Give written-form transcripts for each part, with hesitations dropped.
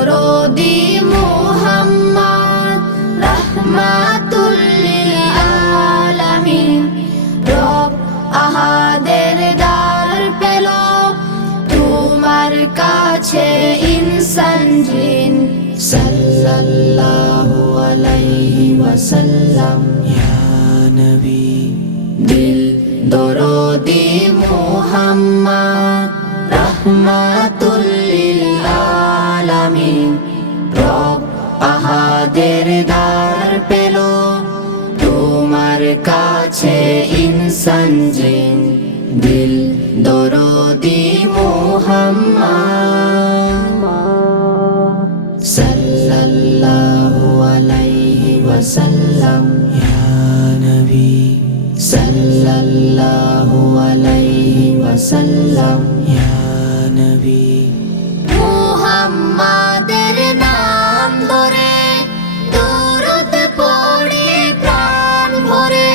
দরদি মুহাম্মদ রাহমাতুল লিল আলামিন। রব আহাদের দার পেল তোমার কাছে ইনসান জিন। সাল্লাল্লাহু আলাইহি ওয়াসাল্লাম ইয়া নবী। দিল দরদি মুহাম্মদ রাহমাতুল লিল আলামিন। রব আহাদের দার পেল তোমার কাছে ইনসান জিন। দিল দরদি মুহাম্মদ সাল্লাল্লাহু আলাইহি ওয়াসাল্লাম ইয়া নবী। সাল্লাল্লাহু আলাইহি ওয়াসাল্লাম ইয়া নবী। মুহাম্মাদের নাম ধরে দুরূদ পড়ি প্রাণ ভরে।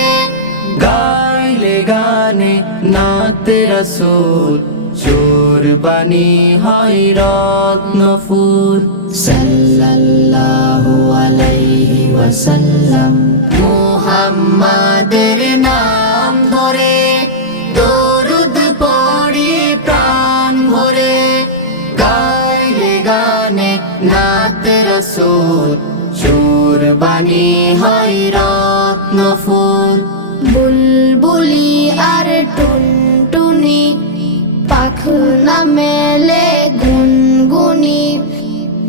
গাইলে গানে নাতে রাসূল সুর বাণী হয় রত্ন ফুল। সাল্লাল্লাহু আলাইহি ওয়াসাল্লাম। মুহাম্মাদের নাম ধরে দুরূদ পড়ি প্রাণ ভরে। গাইলে গানে নাতে রাসূল সুর বাণী হয় রত্ন ফুল। বুলবুলি আর টুনটুনি পাখনা মেলে গুনগুনি।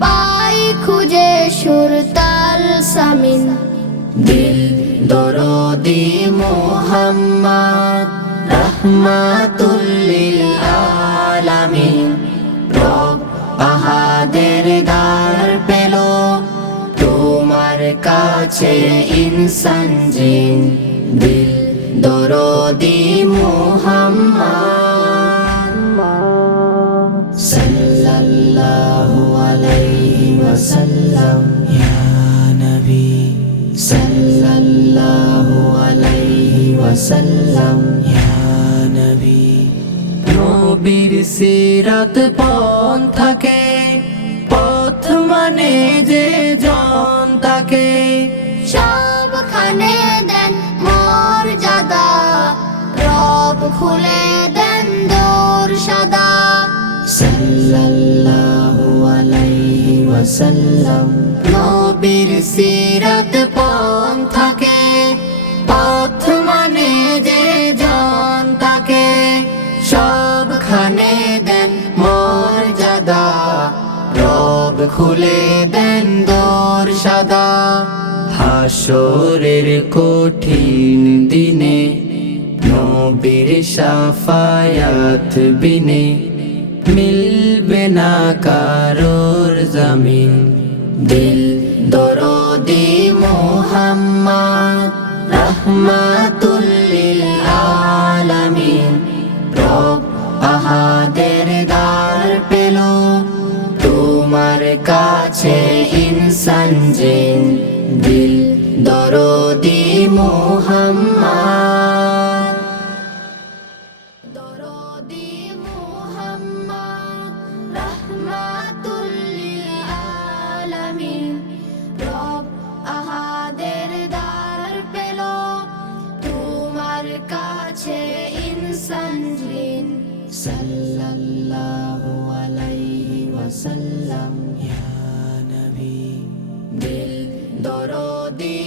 পাই খুঁজে সুর তাল সামিন। দিল দরদি মুহাম্মদ রাহমাতুল লিল আলামিন। রব আহাদের দার পেল তোমার কাছে ইনসান জিন। দিল দরদি মুহাম্মদ সাল্লাল্লাহু আলাইহি ওয়াসাল্লাম ইয়া নবী। সাল্লাল্লাহু আলাইহি ওয়াসাল্লাম ইয়া নবী। নবীর সিরাত পন্থাকে পথ মানে যে জন তাকে। সবখানে দেন মর্যাদা রব খুলে দেন দোর সাদা। সাল্লাল্লাহু আলাইহি ওয়াসাল্লাম। নবীর সিরাত পন্থাকে পথ মানে যে জন তাকে। সবখানে দেন মর্যাদা রব খুলে দেন দোর সাদা। হাসরের কঠিন দিনে নবীর শাফায়াত বিনে মিলবে না কারোর জামিন। দিল দরদি মুহাম্মদ রাহমাতুল লিল আলামিন। রব আহাদের দার পেল তোমার কাছে ইনসান জিন। দিল দরদি মুহাম্মদ দরদি মুহাম্মদ রাহমাতুল লিল আলামিন। রব আহাদের দার পেল তোমার কাছে ইনসান জিন। সাল্লাল্লাহু আলাইহি ওয়াসাল্লাম ইয়া নবী। দিল দরদি